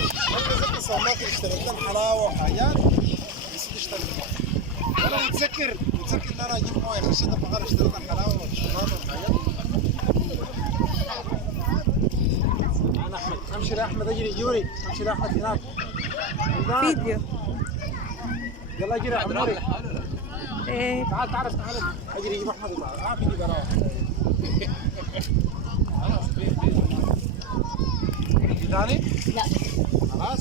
انت زي الصومات اللي اشتريت لهم حلاوه وحاجات بس تشتري. انا متذكر ان انا اجيب مويه خشيت البقره اشتريت لهم حلاوه وشوكولاته وحاجات. انا احمد امشي لاحمد اجري جوري امشي لاحمد هناك. فيديو. يلا اجري يا عموري. ايه تعال اجري جيب احمد ما في جيب انا. خلاص في ثاني؟ لا خلاص